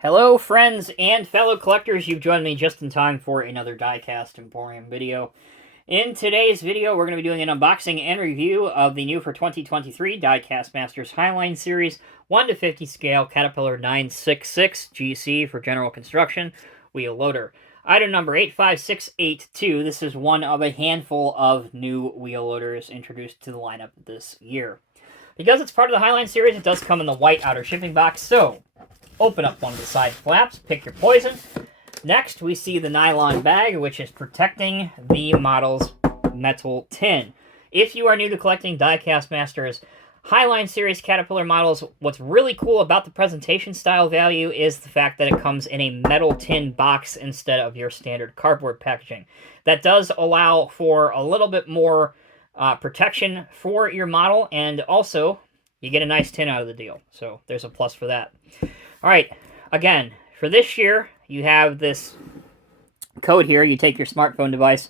Hello, friends and fellow collectors. You've joined me just in time for another Diecast Emporium video. In today's video, we're going to be doing an unboxing and review of the new for 2023 Diecast Masters Highline Series 1/50 scale Caterpillar 966 GC for general construction wheel loader. Item number 85682. This is one of a handful of new wheel loaders introduced to the lineup this year. Because it's part of the Highline series, it does come in the white outer shipping box, so open up one of the side flaps, pick your poison. Next, we see the nylon bag, which is protecting the model's metal tin. If you are new to collecting Diecast Masters Highline Series Caterpillar models, what's really cool about the presentation style value is the fact that it comes in a metal tin box instead of your standard cardboard packaging. That does allow for a little bit more protection for your model, and also you get a nice tin out of the deal. So there's a plus for that. All right, again, for this year, you have this code here. You take your smartphone device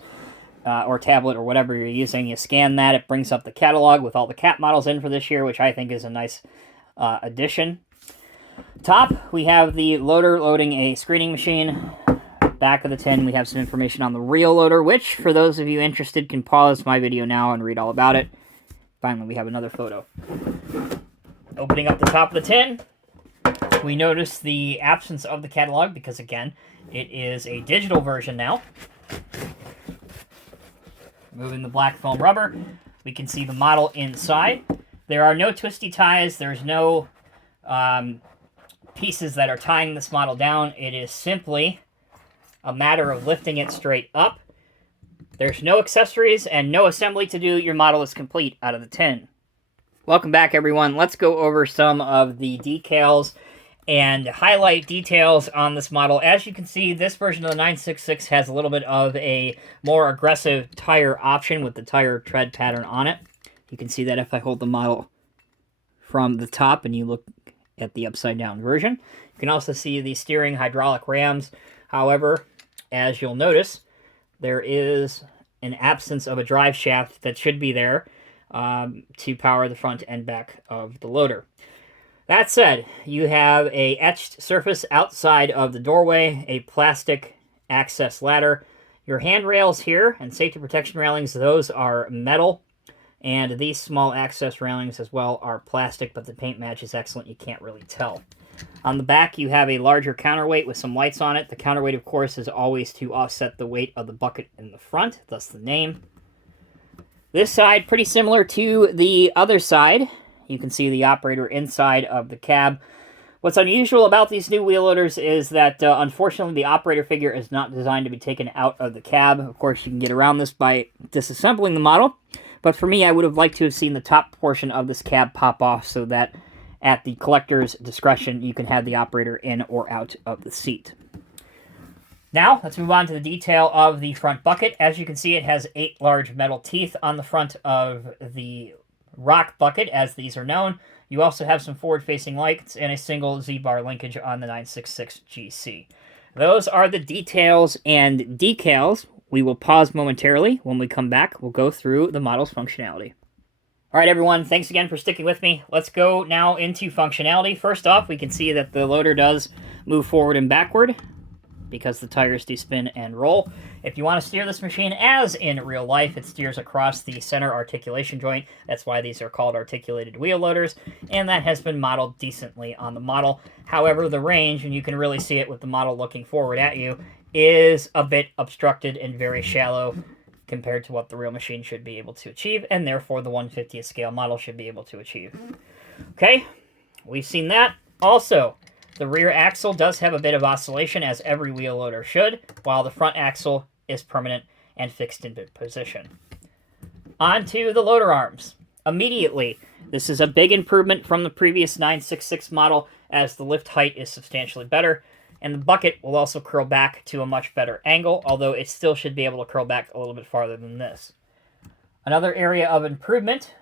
or tablet or whatever you're using, you scan that, it brings up the catalog with all the cat models in for this year, which I think is a nice addition. Top, we have the loader loading a screening machine. Back of the tin, we have some information on the real loader, which, for those of you interested, can pause my video now and read all about it. Finally, we have another photo. Opening up the top of the tin, we notice the absence of the catalog because, again, it is a digital version now. Removing the black foam rubber, we can see the model inside. There are no twisty ties. There's no pieces that are tying this model down. It is simply a matter of lifting it straight up. There's no accessories and no assembly to do. Your model is complete out of the tin. Welcome back, everyone. Let's go over some of the decals and highlight details on this model. As you can see, this version of the 966 has a little bit of a more aggressive tire option with the tire tread pattern on it. You can see that if I hold the model from the top and you look at the upside down version. You can also see the steering hydraulic rams. However, as you'll notice, there is an absence of a drive shaft that should be there to power the front and back of the loader. That said, you have a etched surface outside of the doorway, a plastic access ladder. Your handrails here and safety protection railings, those are metal. And these small access railings as well are plastic, but the paint match is excellent. You can't really tell. On the back, you have a larger counterweight with some lights on it. The counterweight, of course, is always to offset the weight of the bucket in the front, thus the name. This side, pretty similar to the other side. You can see the operator inside of the cab. What's unusual about these new wheel loaders is that, unfortunately, the operator figure is not designed to be taken out of the cab. Of course, you can get around this by disassembling the model. But for me, I would have liked to have seen the top portion of this cab pop off so that at the collector's discretion, you can have the operator in or out of the seat. Now, let's move on to the detail of the front bucket. As you can see, it has 8 large metal teeth on the front of the rock bucket, as these are known. You also have some forward-facing lights and a single Z-bar linkage on the 966 GC. Those are the details and decals. We will pause momentarily. When we come back, we'll go through the model's functionality. All right, everyone, thanks again for sticking with me. Let's go now into functionality. First off, we can see that the loader does move forward and backward because the tires do spin and roll. If you want to steer this machine as in real life, it steers across the center articulation joint. That's why these are called articulated wheel loaders, and that has been modeled decently on the model. However, the range, and you can really see it with the model looking forward at you, is a bit obstructed and very shallow compared to what the real machine should be able to achieve, and therefore the 1/50th scale model should be able to achieve. Okay, we've seen that. Also, the rear axle does have a bit of oscillation, as every wheel loader should, while the front axle is permanent and fixed in position. Onto the loader arms. Immediately, this is a big improvement from the previous 966 model, as the lift height is substantially better, and the bucket will also curl back to a much better angle, although it still should be able to curl back a little bit farther than this. Another area of improvement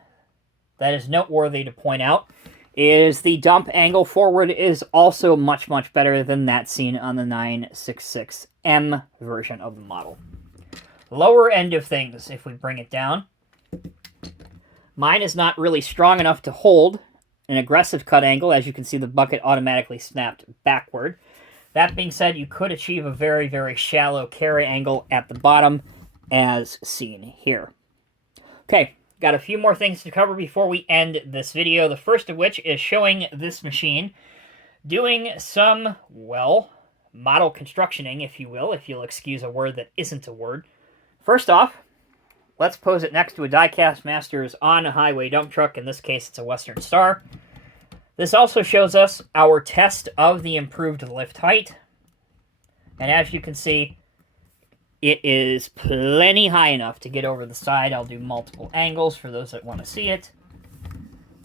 that is noteworthy to point out is the dump angle forward is also much, much better than that seen on the 966M version of the model. Lower end of things, if we bring it down, mine is not really strong enough to hold an aggressive cut angle. As you can see, the bucket automatically snapped backward. That being said, you could achieve a very, very shallow carry angle at the bottom, as seen here. Okay, got a few more things to cover before we end this video. The first of which is showing this machine doing some, well, model constructioning, if you will, if you'll excuse a word that isn't a word. First off, let's pose it next to a Diecast Masters on-highway dump truck. In this case, it's a Western Star. This also shows us our test of the improved lift height. And as you can see, it is plenty high enough to get over the side. I'll do multiple angles for those that want to see it.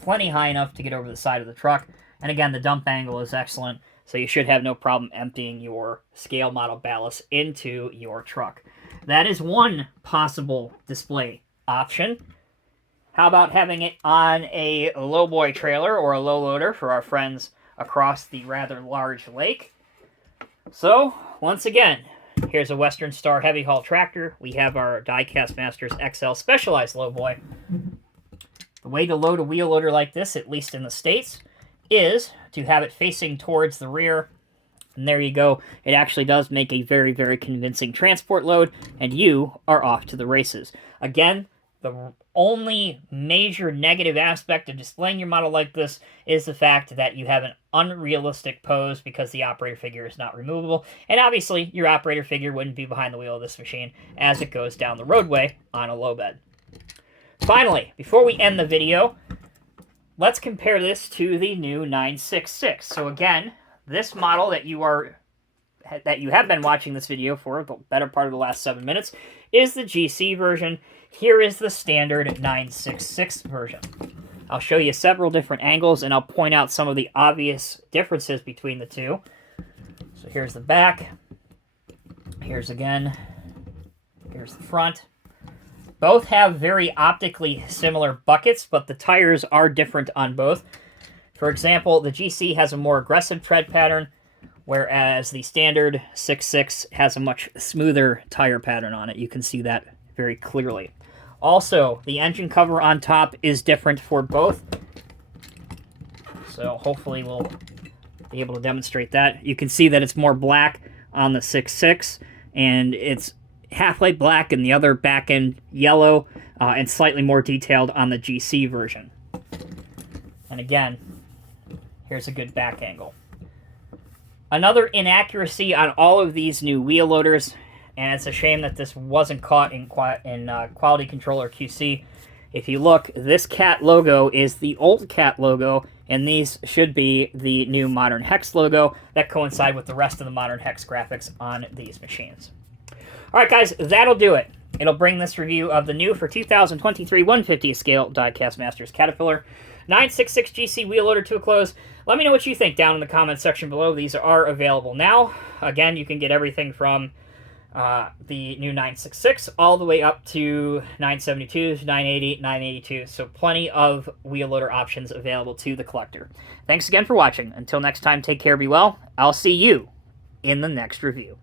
Plenty high enough to get over the side of the truck. And again, the dump angle is excellent, so you should have no problem emptying your scale model ballast into your truck. That is one possible display option. How about having it on a lowboy trailer or a low loader for our friends across the rather large lake? So, once again, here's a Western Star heavy haul tractor. We have our Diecast Masters XL Specialized lowboy. The way to load a wheel loader like this, at least in the States, is to have it facing towards the rear. And there you go. It actually does make a very, very convincing transport load, and you are off to the races. Again, the only major negative aspect of displaying your model like this is the fact that you have an unrealistic pose because the operator figure is not removable. And obviously, your operator figure wouldn't be behind the wheel of this machine as it goes down the roadway on a low bed. Finally, before we end the video, let's compare this to the new 966. So again, this model that you have been watching this video for the better part of the last 7 minutes is the GC version. Here is the standard 966 version. I'll show you several different angles, and I'll point out some of the obvious differences between the two. So here's the back. Here's the front. Both have very optically similar buckets, but the tires are different on both. For example, the GC has a more aggressive tread pattern, whereas the standard 66 has a much smoother tire pattern on it. You can see that very clearly. Also, the engine cover on top is different for both. So hopefully we'll be able to demonstrate that. You can see that it's more black on the 66, and it's half-light black and the other back end yellow, and slightly more detailed on the GC version. And again, here's a good back angle. Another inaccuracy on all of these new wheel loaders, and it's a shame that this wasn't caught in quality control or QC. If you look, this cat logo is the old cat logo, and these should be the new Modern Hex logo that coincide with the rest of the Modern Hex graphics on these machines. Alright guys, that'll do it. It'll bring this review of the new for 2023 150th scale Diecast Masters Caterpillar 966 GC wheel loader to a close. Let me know what you think down in the comments section below. These are available now. Again, you can get everything from the new 966 all the way up to 972s, 980, 982. So plenty of wheel loader options available to the collector. Thanks again for watching. Until next time, take care, be well. I'll see you in the next review.